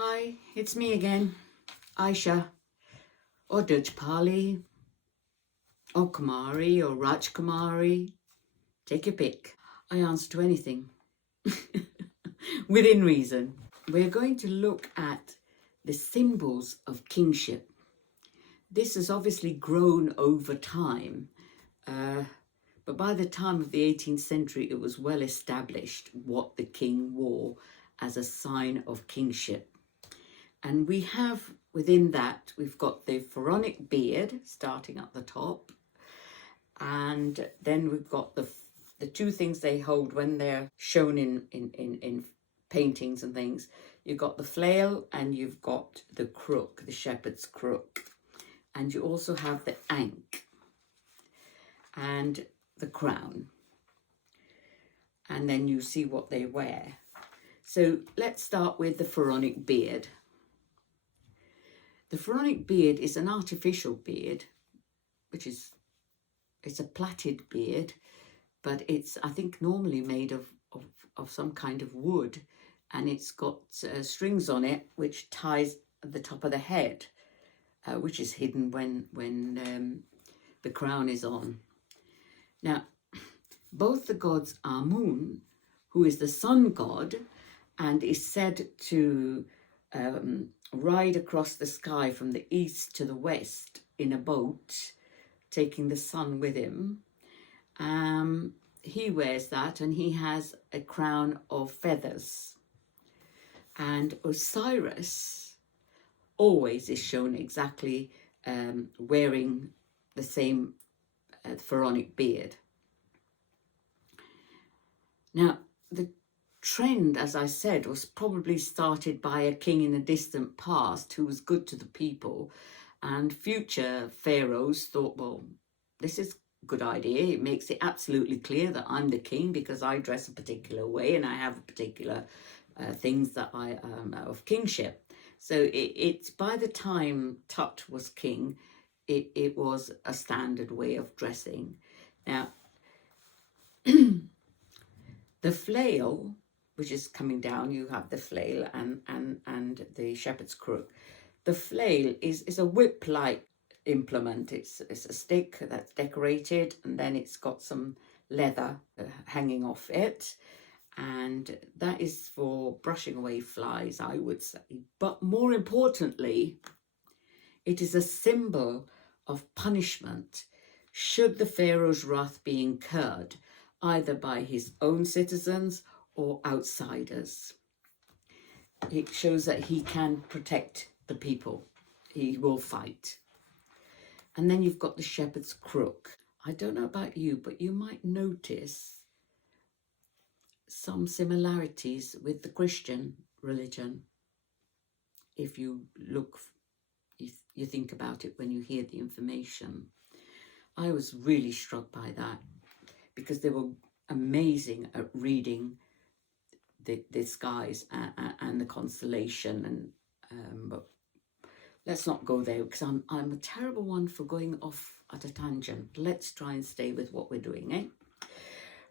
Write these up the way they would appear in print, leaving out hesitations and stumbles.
Hi, it's me again, Aisha, or Dutch Pali, or Kumari, or Raj Kumari. Take your pick. I answer to anything, within reason. We're going to look at the symbols of kingship. This has obviously grown over time, but by the time of the 18th century, it was well established what the king wore as a sign of kingship. And we have within that, we've got the pharaonic beard starting at the top. And then we've got the two things they hold when they're shown in paintings and things. You've got the flail and you've got the crook, the shepherd's crook. And you also have the ankh and the crown. And then you see what they wear. So let's start with the pharaonic beard. The pharaonic beard is an artificial beard, it's a plaited beard, but it's, I think, normally made of some kind of wood, and it's got strings on it which ties at the top of the head, which is hidden when the crown is on. Now, both the gods Amun, who is the sun god and is said to ride across the sky from the east to the west in a boat, taking the sun with him. He wears that, and he has a crown of feathers. And Osiris always is shown exactly wearing the same pharaonic beard. Now, the trend, as I said, was probably started by a king in a distant past who was good to the people, and future pharaohs thought, well, this is a good idea. It makes it absolutely clear that I'm the king because I dress a particular way and I have particular things that I of kingship. So it's by the time Tut was king, it was a standard way of dressing. Now, the flail, which is coming down, you have the flail and the shepherd's crook. The flail is a whip-like implement. It's a stick that's decorated, and then it's got some leather hanging off it, and that is for brushing away flies, I would say. But more importantly, it is a symbol of punishment should the pharaoh's wrath be incurred, either by his own citizens or outsiders. It shows that he can protect the people. He will fight. And then you've got the shepherd's crook. I don't know about you, but you might notice some similarities with the Christian religion if you look, if you think about it when you hear the information. I was really struck by that because they were amazing at reading the skies and the constellation, and but let's not go there because I'm a terrible one for going off at a tangent. Let's try and stay with what we're doing, eh?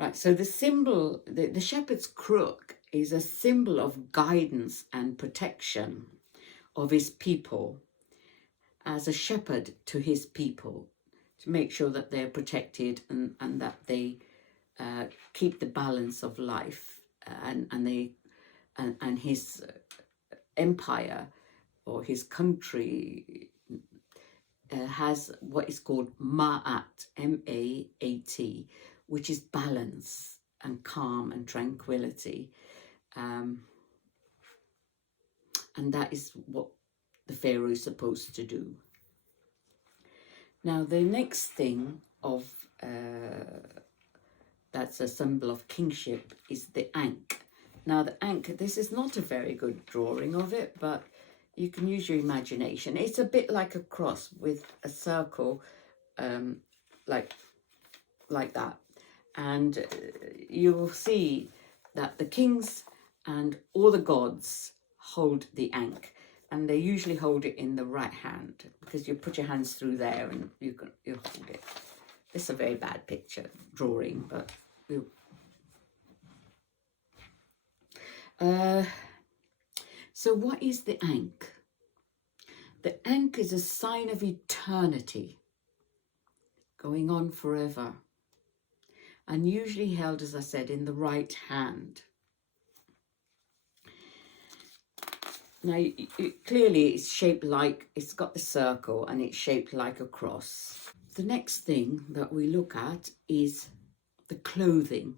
Right, so the symbol, the shepherd's crook is a symbol of guidance and protection of his people as a shepherd to his people, to make sure that they're protected and that they keep the balance of life, and his empire or his country has what is called Ma'at, M-A-A-T, which is balance and calm and tranquility. And that is what the pharaoh is supposed to do. Now, the next thing of that's a symbol of kingship is the ankh. Now, the ankh, this is not a very good drawing of it, but you can use your imagination. It's a bit like a cross with a circle, like that. And you will see that the kings and all the gods hold the ankh, and they usually hold it in the right hand because you put your hands through there and you hold it. It's a very bad picture drawing, but So what is the Ankh? The Ankh is a sign of eternity, going on forever, and usually held, as I said, in the right hand. Now, clearly it's shaped like, it's got the circle and it's shaped like a cross. The next thing that we look at is the clothing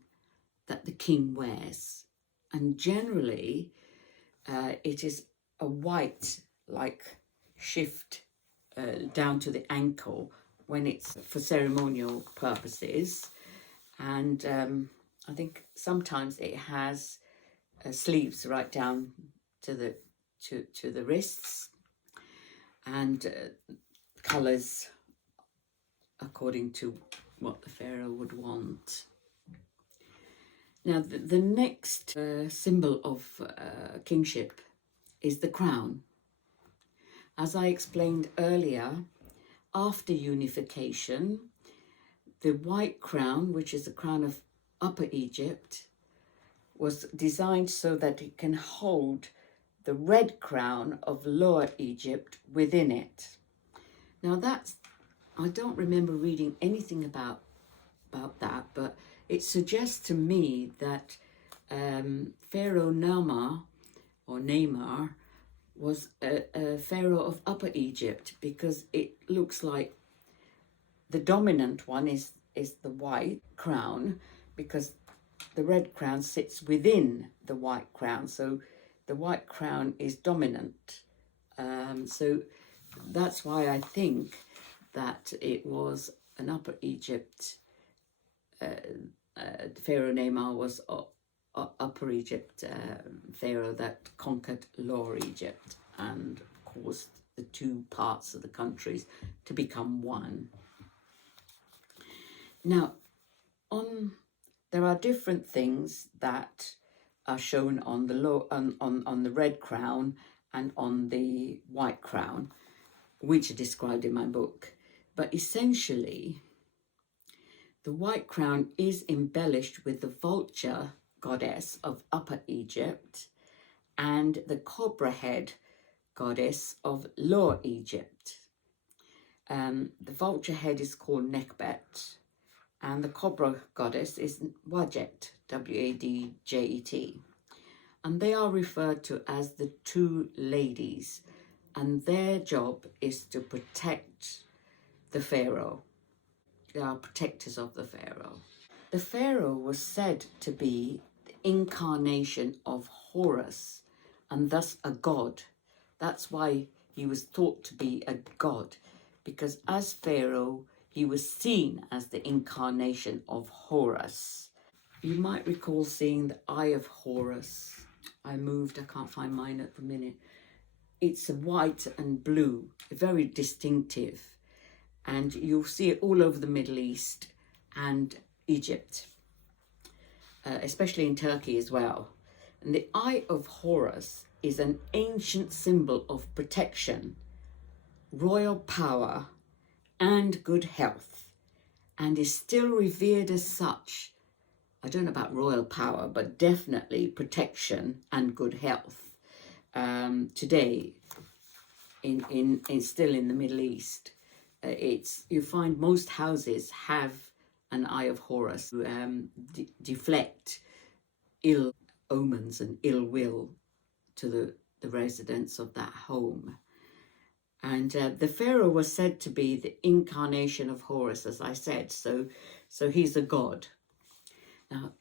that the king wears. And generally, it is a white, like, shift down to the ankle when it's for ceremonial purposes. And I think sometimes it has sleeves right down to the wrists, and colours according to what the pharaoh would want. Now, the next symbol of kingship is the crown. As I explained earlier, after unification, the white crown, which is the crown of Upper Egypt, was designed so that it can hold the red crown of Lower Egypt within it. Now I don't remember reading anything about that, but it suggests to me that Pharaoh Namar was a pharaoh of Upper Egypt, because it looks like the dominant one is the white crown, because the red crown sits within the white crown, so the white crown is dominant. So that's why I think that it was an Upper Egypt. Pharaoh Namar was Upper Egypt pharaoh that conquered Lower Egypt and caused the two parts of the countries to become one. Now, there are different things that are shown on the red crown and on the white crown, which are described in my book. But essentially, the white crown is embellished with the vulture goddess of Upper Egypt and the cobra head goddess of Lower Egypt. The vulture head is called Nekbet, and the cobra goddess is Wadjet, W-A-D-J-E-T. And they are referred to as the two ladies, and their job is to protect the pharaoh. They are protectors of the pharaoh. The pharaoh was said to be the incarnation of Horus, and thus a god. That's why he was thought to be a god, because as pharaoh, he was seen as the incarnation of Horus. You might recall seeing the Eye of Horus. I can't find mine at the minute. It's white and blue, very distinctive. And you'll see it all over the Middle East and Egypt, especially in Turkey as well. And the Eye of Horus is an ancient symbol of protection, royal power, and good health, and is still revered as such. I don't know about royal power, but definitely protection and good health. Today, still in the Middle East, you find most houses have an Eye of Horus to deflect ill omens and ill will to the residents of that home. And the pharaoh was said to be the incarnation of Horus, as I said, so he's a god. Now,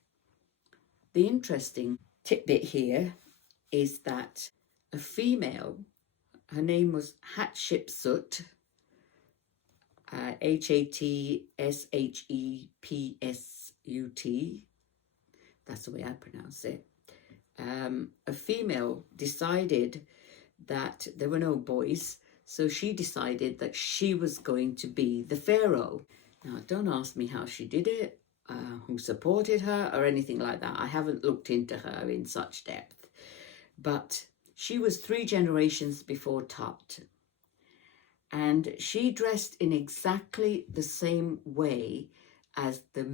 the interesting tidbit here is that a female, her name was Hatshepsut, Hatshepsut, that's the way I pronounce it. A female decided that there were no boys, so she decided that she was going to be the pharaoh. Now, don't ask me how she did it, who supported her or anything like that. I haven't looked into her in such depth. But she was 3 generations before Tut. And she dressed in exactly the same way as the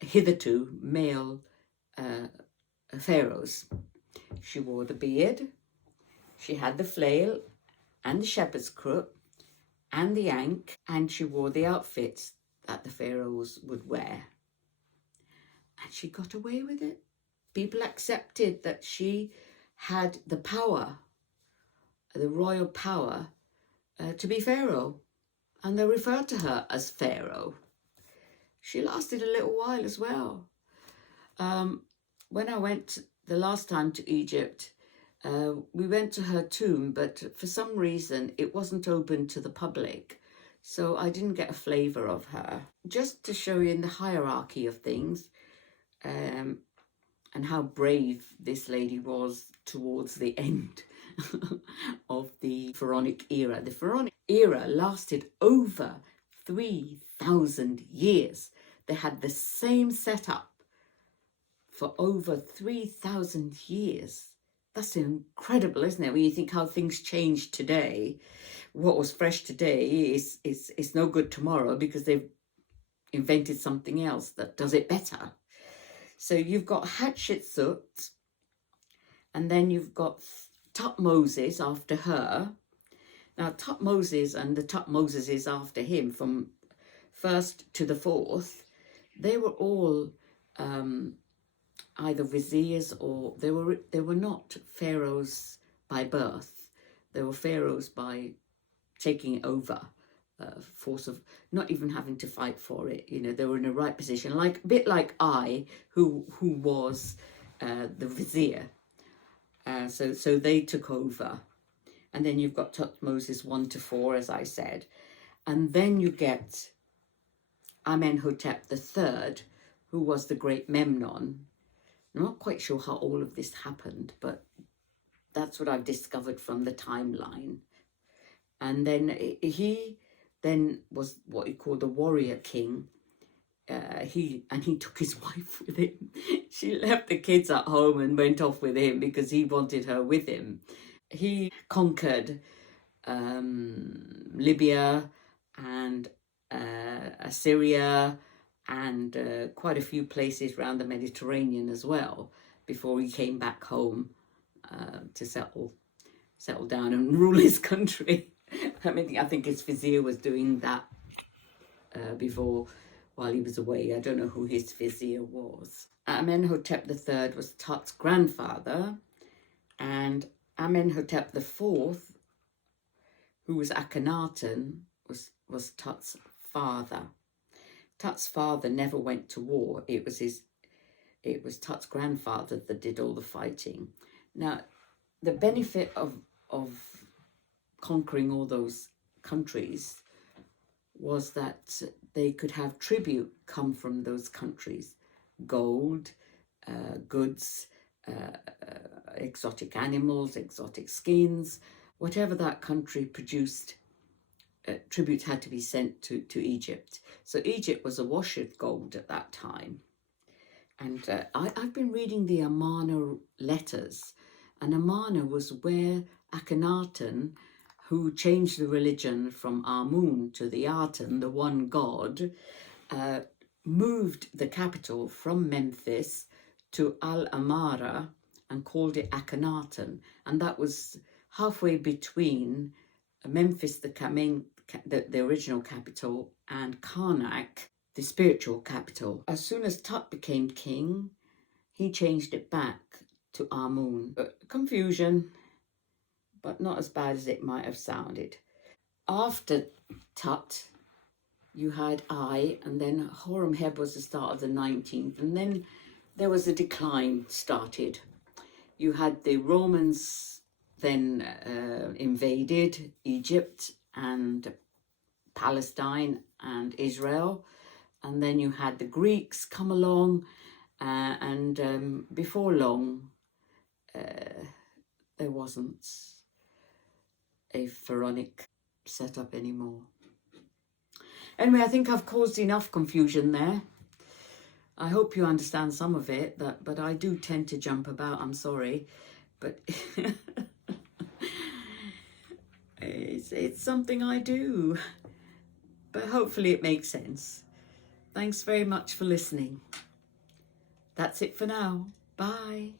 hitherto male pharaohs. She wore the beard, she had the flail and the shepherd's crook and the ankh, and she wore the outfits that the pharaohs would wear. And she got away with it. People accepted that she had the power, the royal power, to be pharaoh, and they referred to her as pharaoh. She lasted a little while as well. When I went the last time to Egypt, we went to her tomb, but for some reason it wasn't open to the public, so I didn't get a flavour of her. Just to show you in the hierarchy of things, and how brave this lady was towards the end of the pharaonic era. The pharaonic era lasted over 3,000 years. They had the same setup for over 3,000 years. That's incredible, isn't it? When you think how things change today, what was fresh today is no good tomorrow because they've invented something else that does it better. So you've got Hatshepsut, and then you've got Tutmosis after her. Now Tutmosis and the Tutmoses after him, from first to the fourth, they were all either viziers, or they were not pharaohs by birth. They were pharaohs by taking it over, force of not even having to fight for it. You know, they were in a right position, like a bit like I, who was the vizier. So they took over, and then you've got Tutmosis 1 to 4, as I said, and then you get Amenhotep III, who was the great Memnon. I'm not quite sure how all of this happened, but that's what I've discovered from the timeline. And then he then was what he called the warrior king. He took his wife with him. She left the kids at home and went off with him because he wanted her with him. He conquered Libya and Assyria and quite a few places around the Mediterranean as well before he came back home to settle down and rule his country. I think his vizier was doing that before, while he was away. I don't know who his vizier was. Amenhotep III was Tut's grandfather, and Amenhotep IV, who was Akhenaten, was Tut's father. Tut's father never went to war. It was Tut's grandfather that did all the fighting. Now, the benefit of conquering all those countries was that they could have tribute come from those countries: gold, goods, exotic animals, exotic skins, whatever that country produced. Tribute had to be sent to Egypt. So Egypt was awash with gold at that time. And I've been reading the Amarna letters, and Amarna was where Akhenaten, who changed the religion from Amun to the Aten, the one god, moved the capital from Memphis to Al-Amara and called it Akhenaten. And that was halfway between Memphis, the original capital, and Karnak, the spiritual capital. As soon as Tut became king, he changed it back to Amun. Confusion, but not as bad as it might have sounded. After Tut, you had and then Horemheb was the start of the 19th, and then there was a decline started. You had the Romans then invaded Egypt and Palestine and Israel, and then you had the Greeks come along, and before long there wasn't a pharaonic setup anymore. Anyway, I think I've caused enough confusion there. I hope you understand some of it, but I do tend to jump about. I'm sorry, but it's something I do. But hopefully it makes sense. Thanks very much for listening. That's it for now. Bye.